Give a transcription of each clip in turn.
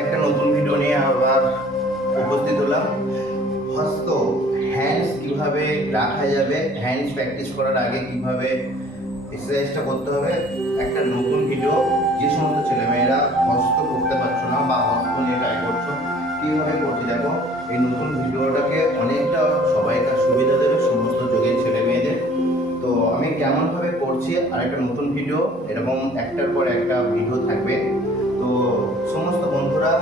একটা নতুন ভিডিও নিয়ে আবার উপস্থিত হলাম। হস্ত হ্যান্ডস কিভাবে রাখা যাবে, হ্যান্ডস প্র্যাকটিস করার আগে কিভাবে এক্সারসাইজটা করতে হবে, একটা নতুন ভিডিও। যে সমস্ত ছেলেমেয়েরা হস্ত করতে পারছো না বা হস্ত নিয়ে ট্রাই করছো, কীভাবে করছি দেখো। এই নতুন ভিডিওটাকে অনেকটা সবাইকার সুবিধা দেবে সমস্ত যুগের ছেলে মেয়েদের। তো আমি কেমনভাবে করছি আর একটা নতুন ভিডিও, এরকম একটার পর একটা ভিডিও থাকবে। তো সমস্ত বন্ধুরা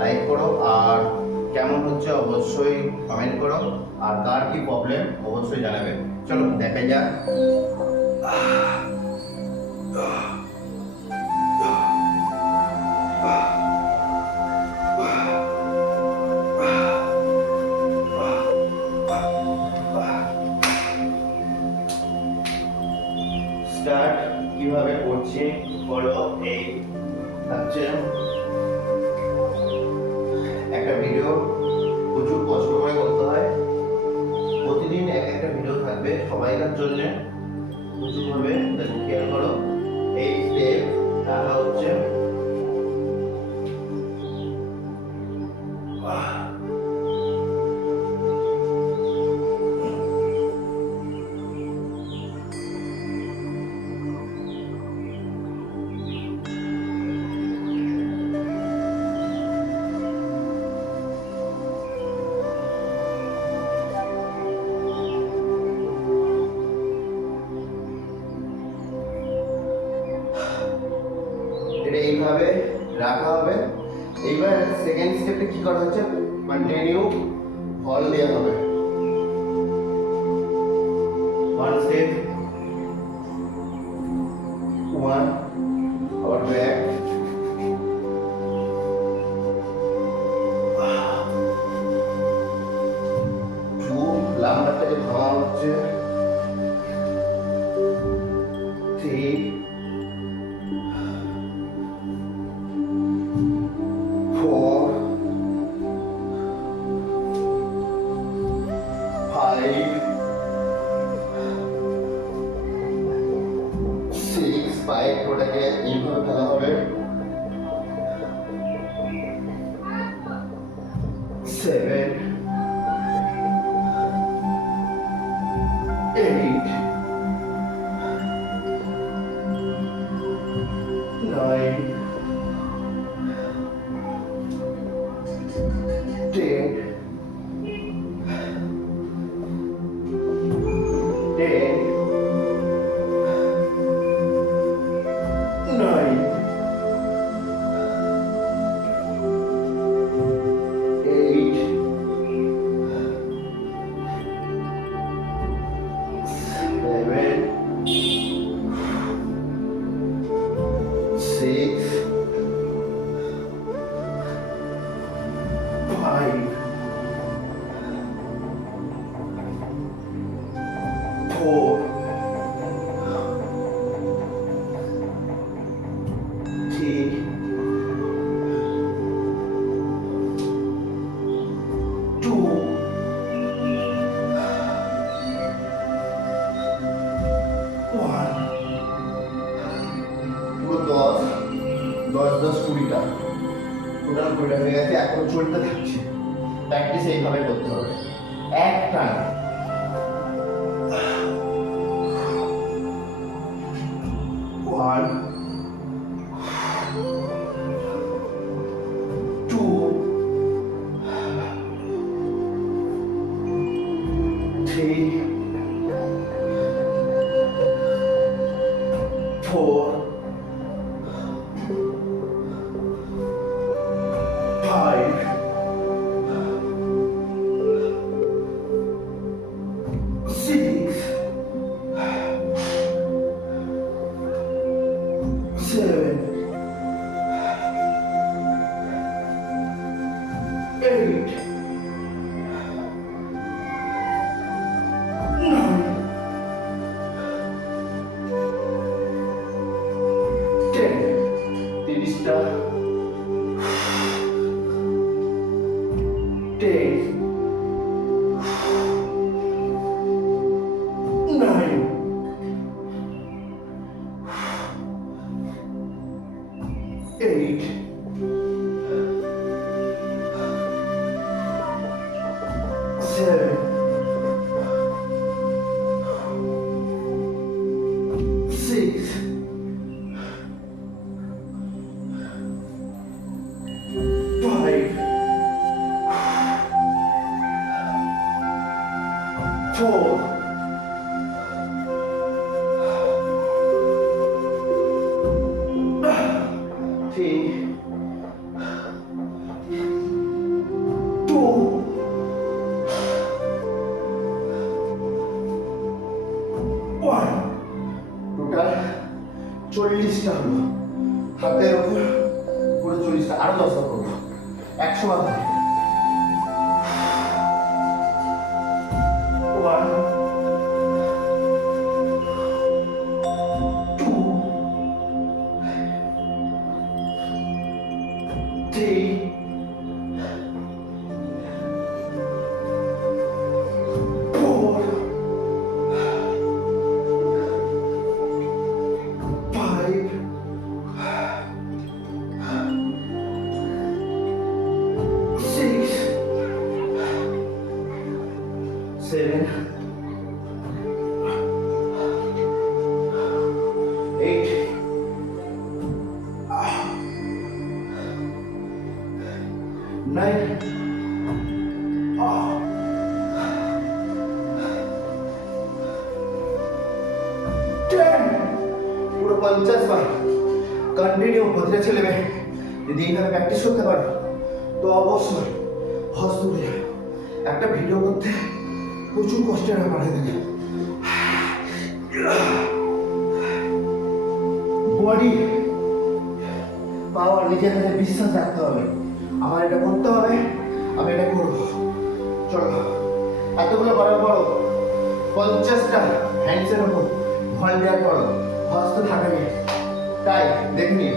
লাইক করো, আর কেমন হচ্ছে অবশ্যই কমেন্ট করো, আর কার কি প্রবলেম অবশ্যই জানাবে। চলো দেখা যাক। স্টার্ট কিভাবে করছি বলো। এই হচ্ছে একটা ভিডিও, প্রচুর কষ্ট করে করতে হয়। প্রতিদিন একটা ভিডিও থাকবে সবাইকার জন্য, প্রচুরভাবে খেয়াল করো। এই স্টেপ রাখা হচ্ছে এটা এইভাবে রাখা হবে। এইবার সেকেন্ড স্টেপে কি করা হচ্ছে, কন্টিনিউ হল দেওয়া হবে। ওয়ান স্টেপ, ওয়ান, আবার ব্যাক, টু, লাম্বারটাকে ভাঙা হচ্ছে, থ্রি, 4, 5, 6, 5 ওটাকে এইভাবে ফেলা হবে, 7, 8, 9, 10, 9, 8, 7, 6, 5, 4, 3, 2, 1। পুরো 10, 10, 10, 20টা, টোটাল 20টা হয়ে গেছে। এখন চলতে থাকছে। প্র্যাকটিস এইভাবে করতে হবে, এক টানা। ওয়ান, টু, থ্রি, 4, 5, 6, 7, 8, 9, 10, 30টা, 10, 9, 8, 6, 5, 4, 3, 2, 1. টোটাল 40টা হলো। হাতের উপর পুরো 40টা, আরো 10টা করবো। 100 বার হবে। 1, 2, 3, 4, 5, 6, 7, 8, 9, 10। পুরো 50 বার কন্টিনিউ। প্রতিটা ছেলে মেয়ে যদি এইভাবে প্র্যাকটিস করতে পারো তো অবশ্যই হস্ত উঠে যাবে। একটা ভিডিও করতে প্রচুর কষ্টের ব্যাপার হয়ে থাকে। বডি পাওয়ার, নিজের কাছে বিশ্বাস রাখতে হবে। আমার এটা করতে হবে, আমি এটা করবো। চলো, এতগুলো করার পরও 50টা হ্যান্ডসের ওপর ভল দেওয়ার পরও হস্ত থাকেনি, তাই দেখনি।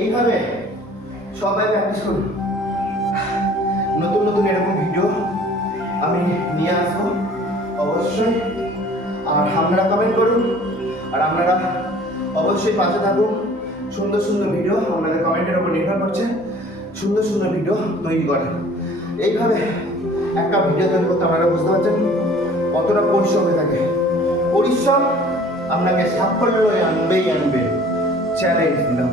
এইভাবে সবাই প্র্যাকটিস করুন। নতুন নতুন এরকম ভিডিও আমি নিয়ে আসবো অবশ্যই। আর আপনারা কমেন্ট করুন, আর আপনারা অবশ্যই পাশে থাকুন। সুন্দর সুন্দর ভিডিও আপনাদের কমেন্টের উপর নির্ভর করছে, সুন্দর সুন্দর ভিডিও তৈরি করেন। এইভাবে একটা ভিডিও তৈরি করতে আপনারা বুঝতে পারছেন কতটা পরিশ্রম হয়ে থাকে। পরিশ্রম আপনাকে সাফল্য আনবেই আনবে, চ্যালেঞ্জ দিলাম।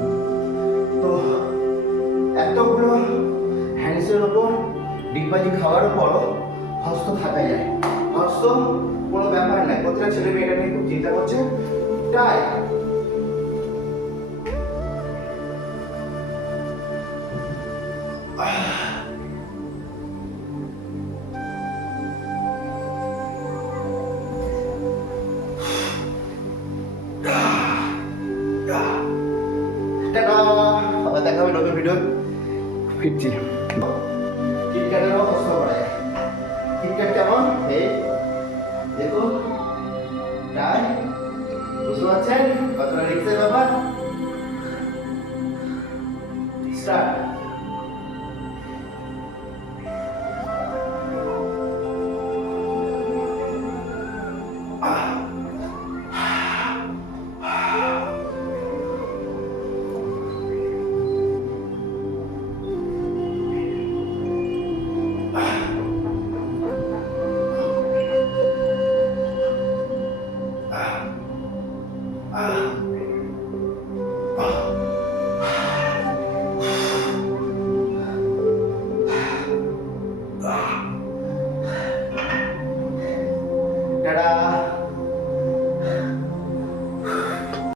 তো এতগুলো হ্যান্ডসের ওপর ডিগবাজি খাওয়ার পরও হস্ত থাকা যায়। হস্ত কোনো ব্যাপার নাই। প্রতিটা ছেলে মেয়েরা নিয়ে খুব চিন্তা করছে, তাই আবার দেখা হবে নতুন ভিডিও। ফিরছি। কিটক্যাটেরও কষ্ট করে। কিটক্যাট কেমন? এই